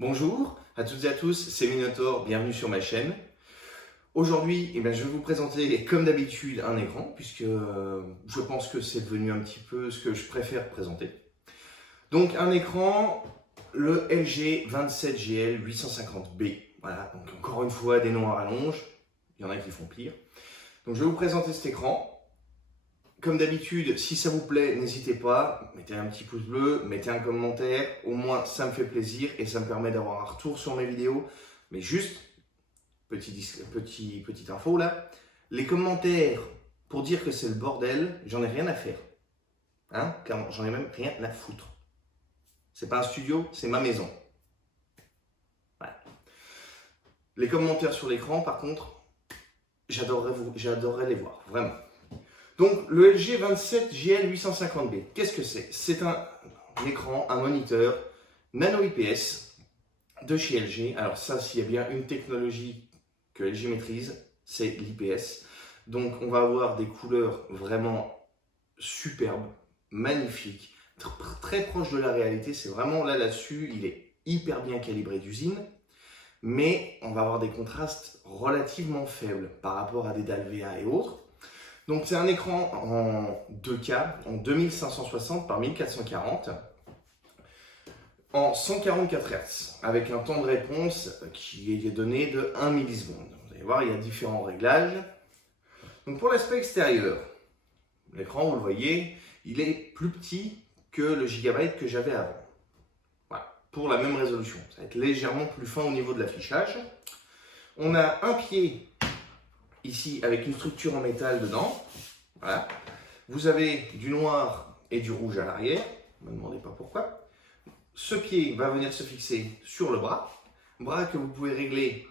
Bonjour à toutes et à tous, c'est Minotaur, bienvenue sur ma chaîne. Aujourd'hui, je vais vous présenter comme d'habitude un écran, puisque je pense que c'est devenu un petit peu ce que je préfère présenter. Donc un écran, le LG 27GL 850B. Voilà, donc encore une fois des noms à rallonge, il y en a qui font pire. Donc je vais vous présenter cet écran. Comme d'habitude, si ça vous plaît, n'hésitez pas, mettez un petit pouce bleu, mettez un commentaire, au moins ça me fait plaisir et ça me permet d'avoir un retour sur mes vidéos. Mais juste, petite info là, les commentaires pour dire que c'est le bordel, j'en ai rien à faire. Hein, car j'en ai même rien à foutre. C'est pas un studio, c'est ma maison. Voilà. Les commentaires sur l'écran, par contre, j'adorerais les voir, vraiment. Donc le LG 27GL 850B, qu'est-ce que c'est? C'est un écran, un moniteur nano IPS de chez LG. Alors ça, s'il y a bien une technologie que LG maîtrise, c'est l'IPS. Donc on va avoir des couleurs vraiment superbes, magnifiques, très proches de la réalité. C'est vraiment là-dessus, il est hyper bien calibré d'usine. Mais on va avoir des contrastes relativement faibles par rapport à des dalles VA et autres. Donc c'est un écran en 2K, en 2560 par 1440, en 144 Hz, avec un temps de réponse qui est donné de 1 milliseconde. Vous allez voir, il y a différents réglages. Donc pour l'aspect extérieur, l'écran, vous le voyez, il est plus petit que le gigabyte que j'avais avant. Voilà, pour la même résolution. Ça va être légèrement plus fin au niveau de l'affichage. On a un pied ici avec une structure en métal dedans. Voilà. Vous avez du noir et du rouge à l'arrière. Ne me demandez pas pourquoi. Ce pied va venir se fixer sur le bras. Bras que vous pouvez régler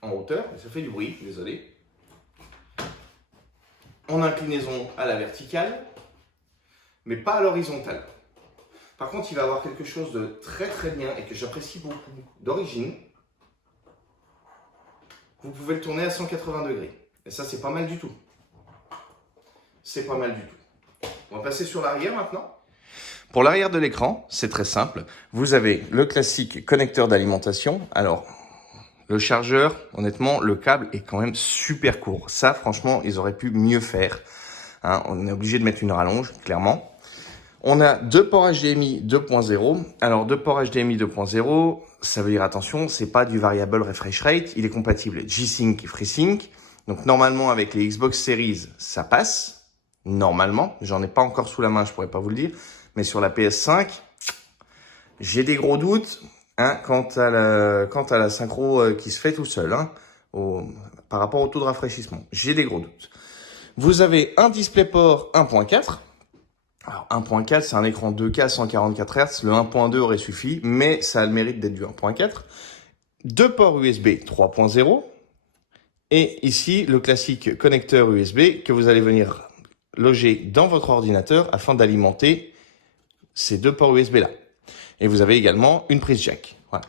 en hauteur. Et ça fait du bruit, désolé. En inclinaison à la verticale, mais pas à l'horizontale. Par contre, il va avoir quelque chose de très très bien et que j'apprécie beaucoup d'origine. Vous pouvez le tourner à 180 degrés. Et ça, c'est pas mal du tout. C'est pas mal du tout. On va passer sur l'arrière maintenant. Pour l'arrière de l'écran, c'est très simple. Vous avez le classique connecteur d'alimentation. Alors, le chargeur, honnêtement, le câble est quand même super court. Ça, franchement, ils auraient pu mieux faire. Hein, on est obligé de mettre une rallonge, clairement. On a deux ports HDMI 2.0. Alors, deux ports HDMI 2.0, ça veut dire, attention, c'est pas du variable refresh rate. Il est compatible G-Sync et FreeSync. Donc, normalement, avec les Xbox Series, ça passe. Normalement. J'en ai pas encore sous la main, je pourrais pas vous le dire. Mais sur la PS5, j'ai des gros doutes quant à la synchro qui se fait tout seul, par rapport au taux de rafraîchissement. J'ai des gros doutes. Vous avez un DisplayPort 1.4. Alors 1.4, c'est un écran 2K 144 Hz. Le 1.2 aurait suffi, mais ça a le mérite d'être du 1.4. Deux ports USB 3.0. Et ici, le classique connecteur USB que vous allez venir loger dans votre ordinateur afin d'alimenter ces deux ports USB là. Et vous avez également une prise jack. Voilà.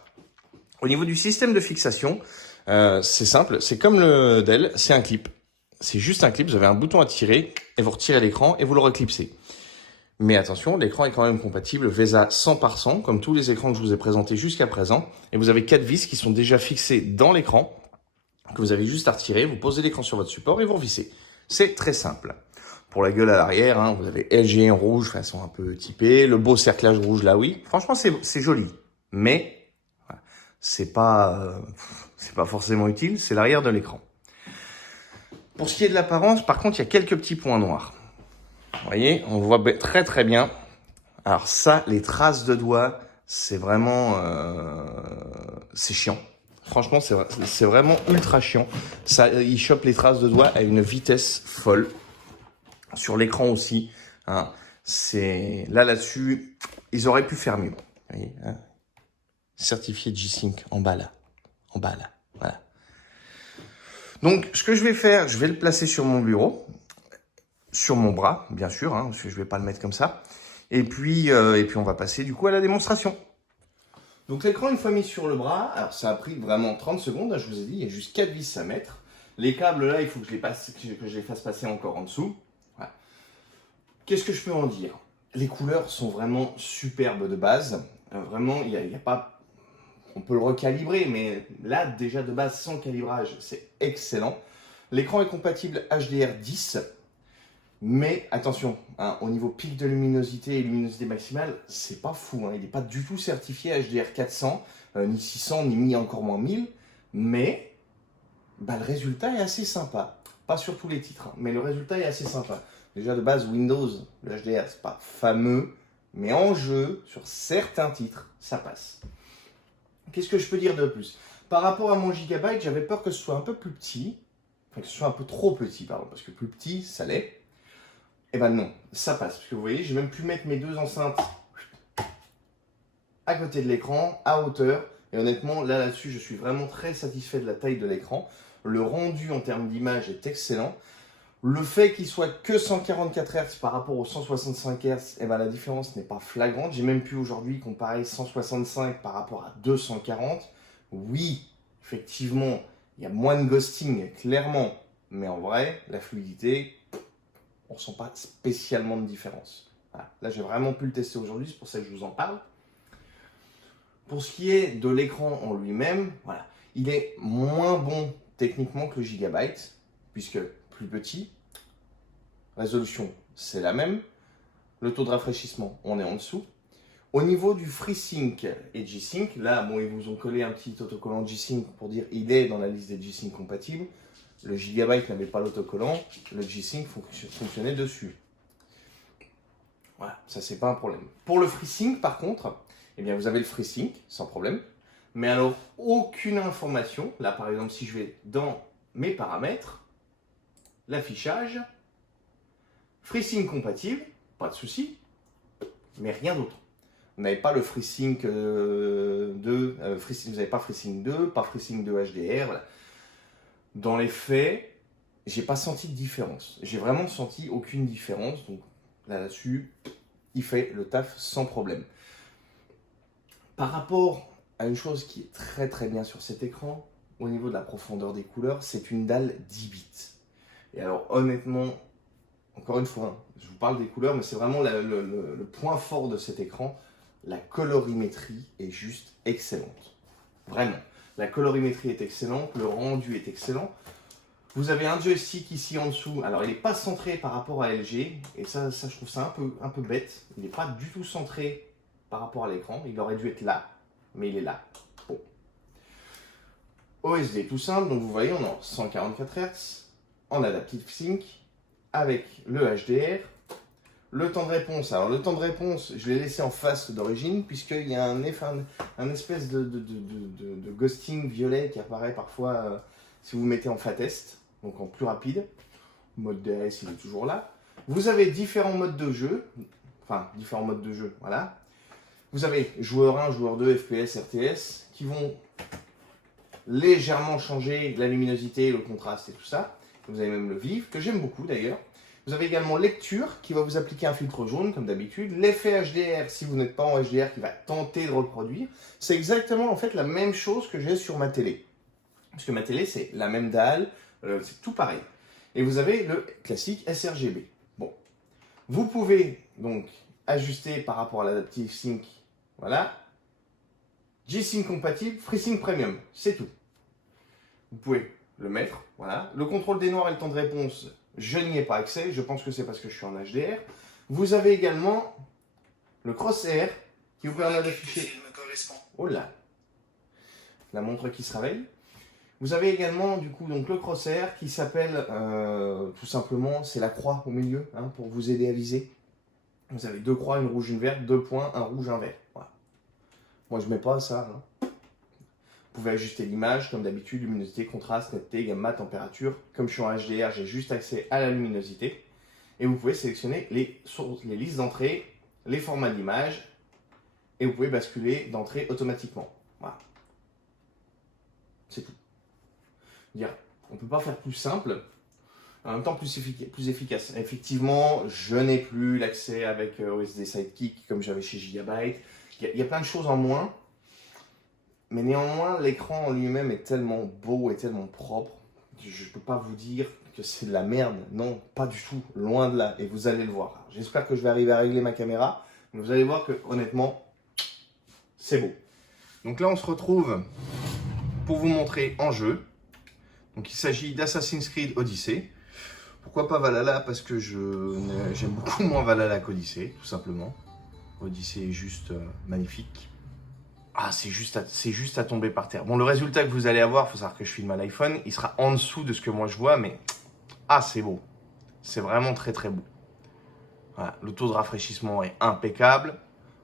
Au niveau du système de fixation, c'est simple, c'est comme le Dell, c'est un clip. C'est juste un clip, vous avez un bouton à tirer et vous retirez l'écran et vous le reclipsez. Mais attention, l'écran est quand même compatible VESA 100 par 100, comme tous les écrans que je vous ai présentés jusqu'à présent. Et vous avez 4 vis qui sont déjà fixées dans l'écran, que vous avez juste à retirer. Vous posez l'écran sur votre support et vous revissez. C'est très simple. Pour la gueule à l'arrière, vous avez LG en rouge, façon un peu typée. Le beau cerclage rouge là, oui. Franchement, c'est joli. Mais c'est pas forcément utile. C'est l'arrière de l'écran. Pour ce qui est de l'apparence, par contre, il y a quelques petits points noirs. Vous voyez, on voit très très bien. Alors ça, les traces de doigts, c'est vraiment... c'est chiant. Franchement, c'est vraiment ultra chiant. Ça, il chope les traces de doigts à une vitesse folle. Sur l'écran aussi. C'est là-dessus, ils auraient pu faire mieux. Vous voyez, certifié G-Sync en bas là. En bas là. Voilà. Donc, ce que je vais faire, je vais le placer sur mon bureau. Sur mon bras, bien sûr, parce que je vais pas le mettre comme ça. Et puis on va passer du coup à la démonstration. Donc l'écran, une fois mis sur le bras, alors ça a pris vraiment 30 secondes, je vous ai dit, il y a juste 4 vis à mettre. Les câbles là, il faut que je les fasse passer encore en dessous. Voilà. Qu'est-ce que je peux en dire? Les couleurs sont vraiment superbes de base. Vraiment, il y a pas On peut le recalibrer, mais là, déjà de base, sans calibrage, c'est excellent. L'écran est compatible HDR10, mais attention, hein, au niveau pic de luminosité et luminosité maximale, c'est pas fou. Hein, il n'est pas du tout certifié HDR400, ni 600, ni encore moins 1000, mais bah, le résultat est assez sympa. Pas sur tous les titres, hein, mais le résultat est assez sympa. Déjà de base, Windows, le HDR, c'est pas fameux, mais en jeu, sur certains titres, ça passe. Qu'est-ce que je peux dire de plus? Par rapport à mon Gigabyte, j'avais peur que ce soit un peu plus petit, enfin que ce soit un peu trop petit, pardon, parce que plus petit, ça l'est. Eh ben non, ça passe, parce que vous voyez, j'ai même pu mettre mes deux enceintes à côté de l'écran, à hauteur, et honnêtement, là-dessus, je suis vraiment très satisfait de la taille de l'écran. Le rendu en termes d'image est excellent. Le fait qu'il soit que 144 Hz par rapport aux 165 Hz, eh ben la différence n'est pas flagrante. J'ai même pu aujourd'hui comparer 165 par rapport à 240. Oui, effectivement, il y a moins de ghosting, clairement. Mais en vrai, la fluidité, on ne sent pas spécialement de différence. Voilà. Là, j'ai vraiment pu le tester aujourd'hui, c'est pour ça que je vous en parle. Pour ce qui est de l'écran en lui-même, voilà, il est moins bon techniquement que le Gigabyte, puisque plus petit, résolution c'est la même, le taux de rafraîchissement on est en dessous. Au niveau du FreeSync et G-Sync, là bon, ils vous ont collé un petit autocollant G-Sync pour dire il est dans la liste des G-Sync compatibles. Le Gigabyte n'avait pas l'autocollant, le G-Sync fonctionnait dessus. Voilà, ça c'est pas un problème. Pour le FreeSync par contre, eh bien vous avez le FreeSync sans problème, mais alors aucune information. Là par exemple si je vais dans mes paramètres, l'affichage, FreeSync compatible, pas de souci, mais rien d'autre. Vous n'avez pas le FreeSync 2, vous n'avez pas FreeSync 2, pas FreeSync 2 HDR. Voilà. Dans les faits, j'ai pas senti de différence. J'ai vraiment senti aucune différence. Donc là-dessus, il fait le taf sans problème. Par rapport à une chose qui est très très bien sur cet écran, au niveau de la profondeur des couleurs, c'est une dalle 10 bits. Et alors honnêtement, encore une fois, hein, je vous parle des couleurs, mais c'est vraiment le point fort de cet écran. La colorimétrie est juste excellente. Vraiment. La colorimétrie est excellente, le rendu est excellent. Vous avez un joystick ici en dessous. Alors, il n'est pas centré par rapport à LG. Et ça je trouve ça un peu bête. Il n'est pas du tout centré par rapport à l'écran. Il aurait dû être là, mais il est là. Bon. OSD tout simple. Donc, vous voyez, on est en 144 Hz, en Adaptive Sync, avec le HDR. Le temps de réponse. Alors, le temps de réponse, je l'ai laissé en face d'origine, puisqu'il y a un espèce de ghosting violet qui apparaît parfois si vous mettez en FATEST, donc en plus rapide. Mode DS, il est toujours là. Vous avez différents modes de jeu. Voilà. Vous avez joueur 1, joueur 2, FPS, RTS, qui vont légèrement changer la luminosité, le contraste et tout ça. Vous avez même le vif, que j'aime beaucoup d'ailleurs. Vous avez également lecture qui va vous appliquer un filtre jaune comme d'habitude. L'effet HDR si vous n'êtes pas en HDR qui va tenter de reproduire. C'est exactement en fait la même chose que j'ai sur ma télé. Parce que ma télé c'est la même dalle, c'est tout pareil. Et vous avez le classique sRGB. Bon, vous pouvez donc ajuster par rapport à l'Adaptive Sync. Voilà. G-Sync compatible, FreeSync Premium, c'est tout. Vous pouvez le mettre, voilà. Le contrôle des noirs et le temps de réponse, je n'y ai pas accès, je pense que c'est parce que je suis en HDR. Vous avez également le crosshair qui vous permet d'afficher... Oh là, la montre qui se réveille. Vous avez également du coup donc le crosshair qui s'appelle tout simplement, c'est la croix au milieu hein, pour vous aider à viser. Vous avez deux croix, une rouge, une verte, deux points, un rouge, un vert. Voilà. Moi je mets pas ça. Hein. Vous pouvez ajuster l'image comme d'habitude, luminosité, contraste, netteté, gamma, température. Comme je suis en HDR, j'ai juste accès à la luminosité. Et vous pouvez sélectionner les listes d'entrée, les formats d'image. Et vous pouvez basculer d'entrée automatiquement. Voilà. C'est tout. Dire, on ne peut pas faire plus simple, en même temps plus efficace. Effectivement, je n'ai plus l'accès avec OSD Sidekick comme j'avais chez Gigabyte. Il y a plein de choses en moins. Mais néanmoins, l'écran en lui-même est tellement beau et tellement propre. Je ne peux pas vous dire que c'est de la merde. Non, pas du tout. Loin de là. Et vous allez le voir. J'espère que je vais arriver à régler ma caméra. Mais vous allez voir que honnêtement, c'est beau. Donc là, on se retrouve pour vous montrer en jeu. Donc il s'agit d'Assassin's Creed Odyssey. Pourquoi pas Valhalla? Parce que j'aime beaucoup moins Valhalla qu'Odyssey, tout simplement. Odyssey est juste magnifique. Ah, c'est juste à tomber par terre. Bon, le résultat que vous allez avoir, il faut savoir que je filme à l'iPhone, il sera en dessous de ce que moi je vois, mais ah, c'est beau. C'est vraiment très très beau. Voilà, le taux de rafraîchissement est impeccable.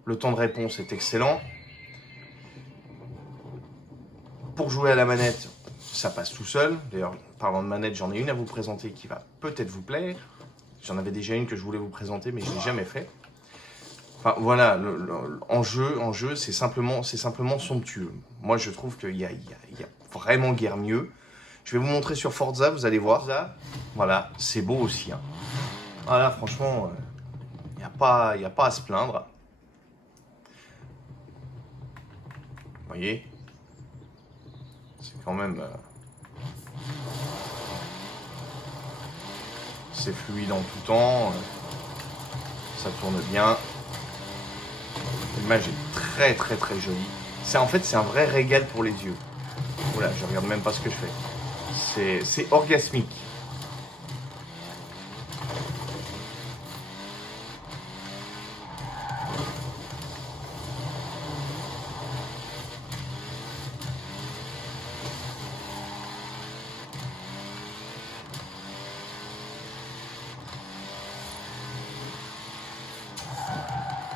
Le temps de réponse est excellent. Pour jouer à la manette, ça passe tout seul. D'ailleurs, parlant de manette, j'en ai une à vous présenter qui va peut-être vous plaire. J'en avais déjà une que je voulais vous présenter, mais je ne l'ai jamais fait. Enfin, voilà, en jeu, c'est simplement somptueux. Moi, je trouve qu'il y a vraiment guère mieux. Je vais vous montrer sur Forza, vous allez voir. Voilà, c'est beau aussi. Hein. Voilà, franchement, il n'y a pas à se plaindre. Vous voyez, c'est quand même... c'est fluide en tout temps. Ça tourne bien. L'image est très très très jolie. En fait, c'est un vrai régal pour les yeux. Oula, je regarde même pas ce que je fais. C'est orgasmique.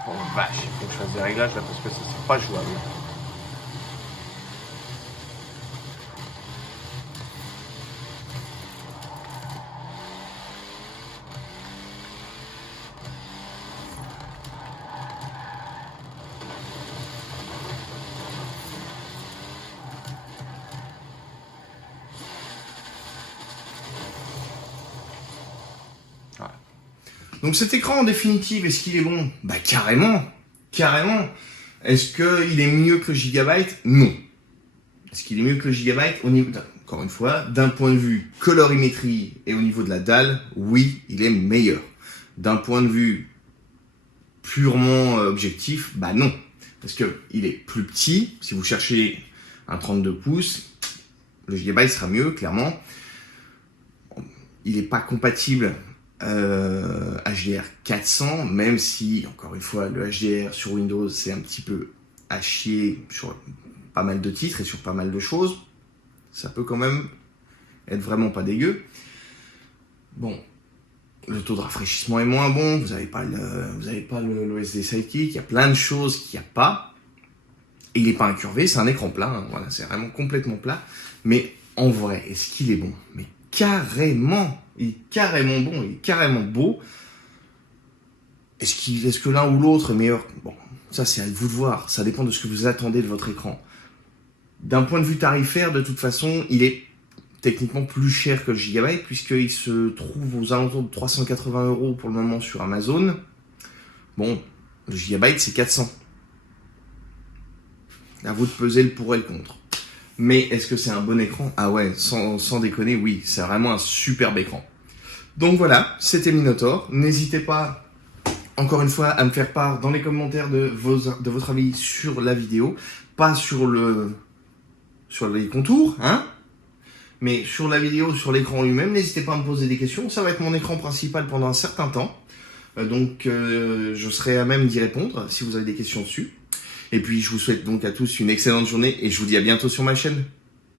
Oh vache, il faut que je fasse des réglages là parce que ça c'est pas jouable. Voilà. Donc cet écran en définitive, est-ce qu'il est bon? Bah carrément, carrément. Est-ce qu'il est mieux que le Gigabyte? Non. Est-ce qu'il est mieux que le Gigabyte au niveau, encore une fois, d'un point de vue colorimétrie et au niveau de la dalle, oui, il est meilleur. D'un point de vue purement objectif, bah non. Parce que il est plus petit. Si vous cherchez un 32 pouces, le Gigabyte sera mieux, clairement. Il n'est pas compatible HDR 400, même si, encore une fois, le HDR sur Windows, c'est un petit peu à chier sur pas mal de titres et sur pas mal de choses. Ça peut quand même être vraiment pas dégueu. Bon, le taux de rafraîchissement est moins bon, vous n'avez pas l'OSD Sidekick, il y a plein de choses qu'il n'y a pas. Et il n'est pas incurvé, c'est un écran plat, hein, voilà, c'est vraiment complètement plat. Mais en vrai, est-ce qu'il est bon? Mais carrément, il est carrément bon, il est carrément beau. Est-ce que l'un ou l'autre est meilleur? Bon, ça c'est à vous de voir, ça dépend de ce que vous attendez de votre écran. D'un point de vue tarifaire, de toute façon, il est techniquement plus cher que le Gigabyte, puisqu'il se trouve aux alentours de 380 € pour le moment sur Amazon. Bon, le Gigabyte c'est 400. À vous de peser le pour et le contre. Mais est-ce que c'est un bon écran? Ah ouais, sans déconner, oui, c'est vraiment un superbe écran. Donc voilà, c'était Minotaur. N'hésitez pas, encore une fois, à me faire part dans les commentaires de votre avis sur la vidéo. Pas sur les contours, hein, mais sur la vidéo, sur l'écran lui-même. N'hésitez pas à me poser des questions. Ça va être mon écran principal pendant un certain temps. Donc je serai à même d'y répondre si vous avez des questions dessus. Et puis je vous souhaite donc à tous une excellente journée et je vous dis à bientôt sur ma chaîne.